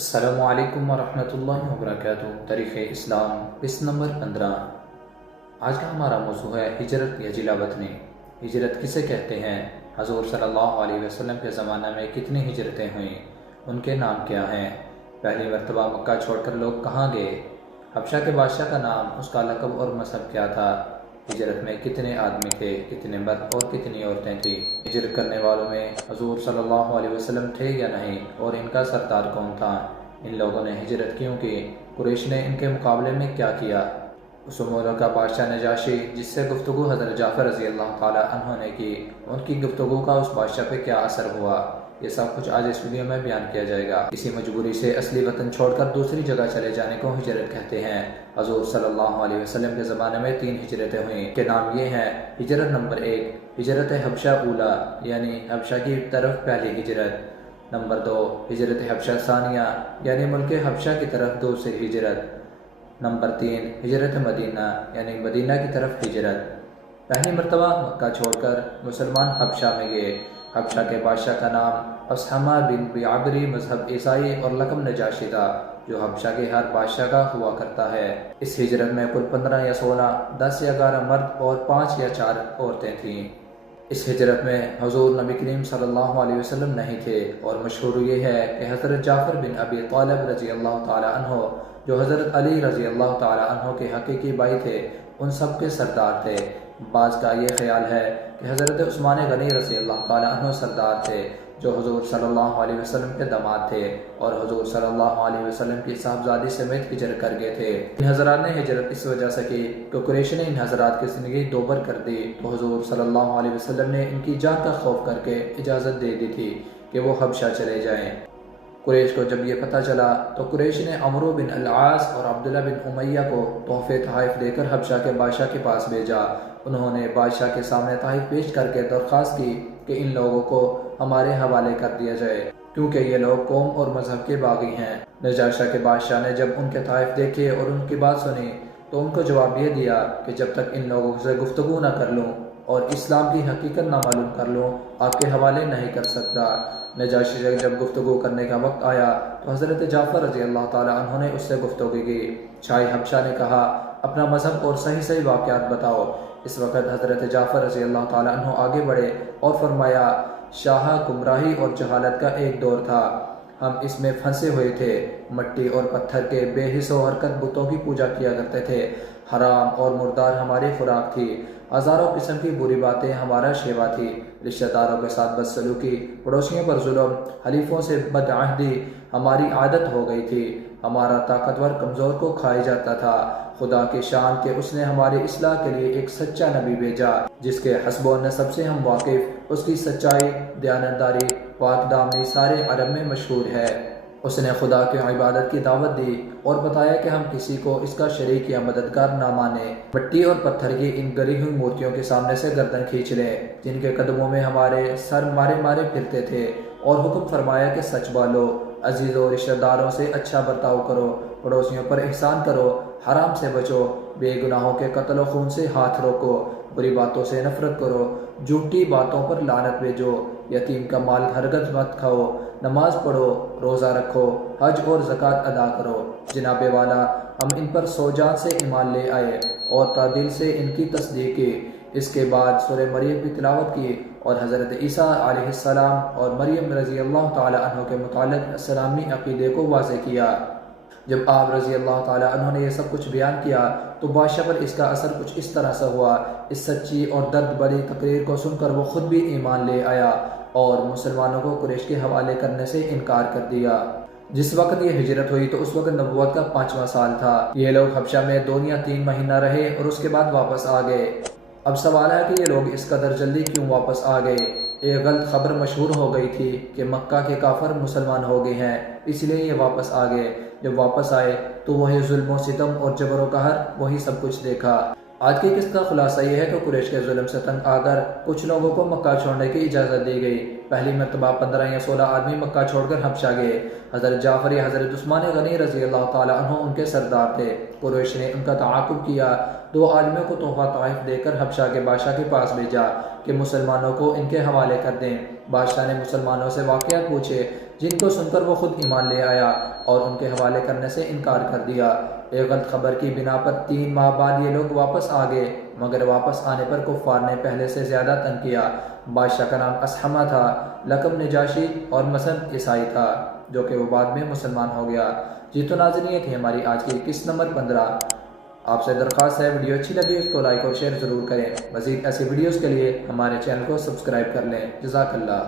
السلام علیکم ورحمۃ اللہ وبرکاتہ۔ تاریخ اسلام قسط نمبر 15۔ آج کا ہمارا موضوع ہے ہجرت یا جلا وطنی۔ ہجرت کسے کہتے ہیں؟ حضور صلی اللہ علیہ وسلم کے زمانہ میں کتنی ہجرتیں ہوئیں؟ ان کے نام کیا ہیں؟ پہلی مرتبہ مکہ چھوڑ کر لوگ کہاں گئے؟ حبشہ کے بادشاہ کا نام، اس کا لقب اور مذہب کیا تھا؟ ہجرت میں کتنے آدمی تھے، کتنے مرد اور کتنی عورتیں تھیں؟ ہجرت کرنے والوں میں حضور صلی اللہ علیہ وسلم تھے یا نہیں، اور ان کا سردار کون تھا؟ ان لوگوں نے ہجرت کیوں کی؟ قریش نے ان کے مقابلے میں کیا کیا؟ اس ملک کا بادشاہ نجاشی، جس سے گفتگو حضرت جعفر رضی اللہ تعالیٰ عنہ نے کی، ان کی گفتگو کا اس بادشاہ پہ کیا اثر ہوا؟ یہ سب کچھ آج اس ویڈیو میں بیان کیا جائے گا۔ کسی مجبوری سے اصلی وطن چھوڑ کر دوسری جگہ چلے جانے کو ہجرت کہتے ہیں۔ حضور صلی اللہ علیہ وسلم کے زمانے میں 3 ہجرتیں ہوئیں، کے نام یہ ہیں۔ ہجرت نمبر 1، ہجرت حبشہ اولا، یعنی حبشہ کی طرف پہلی ہجرت۔ نمبر 2، ہجرت حبشہ ثانیہ، یعنی ملک حبشہ کی طرف دوسری ہجرت۔ نمبر 3، ہجرت مدینہ، یعنی مدینہ کی طرف ہجرت۔ پہلی مرتبہ مکہ چھوڑ کر مسلمان حبشہ میں گئے۔ حبشہ کے بادشاہ کا نام اسحمہ بن بیعبری، مذہب عیسائی، اور لقب نجاشی تھا، جو حبشہ کے ہر بادشاہ کا ہوا کرتا ہے۔ اس ہجرت میں کل 15 یا 16، 10 یا 11 مرد اور 5 یا 4 عورتیں تھیں۔ اس ہجرت میں حضور نبی کریم صلی اللہ علیہ وسلم نہیں تھے، اور مشہور یہ ہے کہ حضرت جعفر بن ابی طالب رضی اللہ تعالیٰ عنہ، جو حضرت علی رضی اللہ تعالیٰ عنہ کے حقیقی بھائی تھے، ان سب کے سردار تھے۔ بعض کا یہ خیال ہے کہ حضرت عثمان غنی رضی اللہ تعالیٰ عنہ سردار تھے، جو حضور صلی اللہ علیہ وسلم کے داماد تھے، اور حضور صلی اللہ علیہ وسلم کی صاحبزادی سمیت ہجرت کر گئے تھے۔ ان حضرات نے ہجرت اس وجہ سے کی کہ قریش نے ان حضرات کی زندگی دوبر کر دی، تو حضور صلی اللہ علیہ وسلم نے ان کی جان کا خوف کر کے اجازت دے دی تھی کہ وہ حبشہ چلے جائیں۔ قریش کو جب یہ پتہ چلا تو قریش نے عمرو بن العاص اور عبداللہ بن امیہ کو تحفے تحائف دے کر حبشہ کے بادشاہ کے پاس بھیجا۔ انہوں نے بادشاہ کے سامنے تحائف پیش کر کے درخواست کی کہ ان لوگوں کو ہمارے حوالے کر دیا جائے، کیونکہ یہ لوگ قوم اور مذہب کے باغی ہیں۔ نجاشی کے بادشاہ نے جب ان کے تحائف دیکھے اور ان کی بات سنی تو ان کو جواب یہ دیا کہ جب تک ان لوگوں سے گفتگو نہ کر لوں اور اسلام کی حقیقت نہ معلوم کر لوں، آپ کے حوالے نہیں کر سکتا۔ نجاشی سے جب گفتگو کرنے کا وقت آیا تو حضرت جعفر رضی اللہ تعالیٰ عنہ نے اس سے گفتگو کی۔ شاہ حبشہ نے کہا، اپنا مذہب اور صحیح واقعات بتاؤ۔ اس وقت حضرت جعفر رضی اللہ تعالیٰ عنہ آگے بڑھے اور فرمایا، شاہ، گمراہی اور جہالت کا ایک دور تھا، ہم اس میں پھنسے ہوئے تھے۔ مٹی اور پتھر کے بے حس و حرکت بتوں کی پوجا کیا کرتے تھے، حرام اور مردار ہماری خوراک تھی، ہزاروں قسم کی بری باتیں ہمارا شیوا تھی، رشتہ داروں کے ساتھ بدسلوکی، پڑوسیوں پر ظلم، حلیفوں سے بدعہدی ہماری عادت ہو گئی تھی، ہمارا طاقتور کمزور کو کھایا جاتا تھا۔ خدا کی شان کہ اس نے ہماری اصلاح کے لیے ایک سچا نبی بھیجا، جس کے حسب و نسب سے ہم واقف، اس کی سچائی، دیانتداری، پاک دامنی سارے عرب میں مشہور ہے۔ اس نے خدا کی عبادت کی دعوت دی اور بتایا کہ ہم کسی کو اس کا شریک یا مددگار نہ مانیں۔ مٹی اور پتھر کی ان گری ہوئی مورتیوں کے سامنے سے گردن کھینچ لیں، جن کے قدموں میں ہمارے سر مارے مارے پھرتے تھے، اور حکم فرمایا کہ سچ بولو، عزیز و رشتہ داروں سے اچھا برتاؤ کرو، پڑوسیوں پر احسان کرو، حرام سے بچو، بے گناہوں کے قتل و خون سے ہاتھ روکو، بری باتوں سے نفرت کرو، جھوٹی باتوں پر لعنت بھیجو، یتیم کا مال ہرگز مت کھاؤ، نماز پڑھو، روزہ رکھو، حج اور زکوٰۃ ادا کرو۔ جناب والا، ہم ان پر سو جان سے ایمان لے آئے اور تعدیل سے ان کی تصدیق کی۔ اس کے بعد سورہ مریم کی تلاوت کی اور حضرت عیسیٰ علیہ السلام اور مریم رضی اللہ تعالیٰ عنہ کے متعلق اسلامی عقیدے کو واضح کیا۔ جب آپ رضی اللہ تعالیٰ عنہ نے یہ سب کچھ بیان کیا تو بادشاہ پر اس کا اثر کچھ اس طرح سے ہوا، اس سچی اور درد بھری تقریر کو سن کر وہ خود بھی ایمان لے آیا اور مسلمانوں کو قریش کے حوالے کرنے سے انکار کر دیا۔ جس وقت یہ ہجرت ہوئی تو اس وقت نبوت کا 5واں سال تھا۔ یہ لوگ حبشہ میں 2 یا 3 مہینہ رہے اور اس کے بعد واپس آ گئے۔ اب سوال ہے کہ یہ لوگ اس قدر جلدی کیوں واپس آ گئے؟ ایک غلط خبر مشہور ہو گئی تھی کہ مکہ کے کافر مسلمان ہو گئے ہیں، اس لیے یہ واپس آ گئے۔ جب واپس آئے تو وہی ظلم و ستم اور جبر و قہر، وہی سب کچھ دیکھا۔ آج کی قسط کا خلاصہ یہ ہے کہ قریش کے ظلم سے تنگ آ کر کچھ لوگوں کو مکہ چھوڑنے کی اجازت دی گئی۔ پہلی مرتبہ 15 یا 16 آدمی مکہ چھوڑ کر حبشہ گئے۔ حضرت جعفر یا حضرت عثمان غنی رضی اللہ تعالیٰ عنہ ان کے سردار تھے۔ قریش نے ان کا تعاقب کیا، 2 آدمیوں کو تحفہ تحائف دے کر حبشہ کے بادشاہ کے پاس بھیجا کہ مسلمانوں کو ان کے حوالے کر دیں۔ بادشاہ نے مسلمانوں سے واقعات پوچھے، جن کو سن کر وہ خود ایمان لے آیا اور ان کے حوالے کرنے سے انکار کر دیا۔ ایک غلط خبر کی بنا پر 3 ماہ بعد یہ لوگ واپس آ گئے، مگر واپس آنے پر کفار نے پہلے سے زیادہ تنگ کیا۔ بادشاہ کا نام اسحمہ تھا، لقب نجاشی اور مسند عیسائی تھا، جو کہ وہ بعد میں مسلمان ہو گیا۔ جی تو ناظرین، یہ تھی ہماری آج کی قسط نمبر 15۔ آپ سے درخواست ہے ویڈیو اچھی لگی اس کو لائک اور شیئر ضرور کریں۔ مزید ایسی ویڈیوز کے لیے ہمارے چینل کو سبسکرائب کر لیں۔ جزاک اللہ۔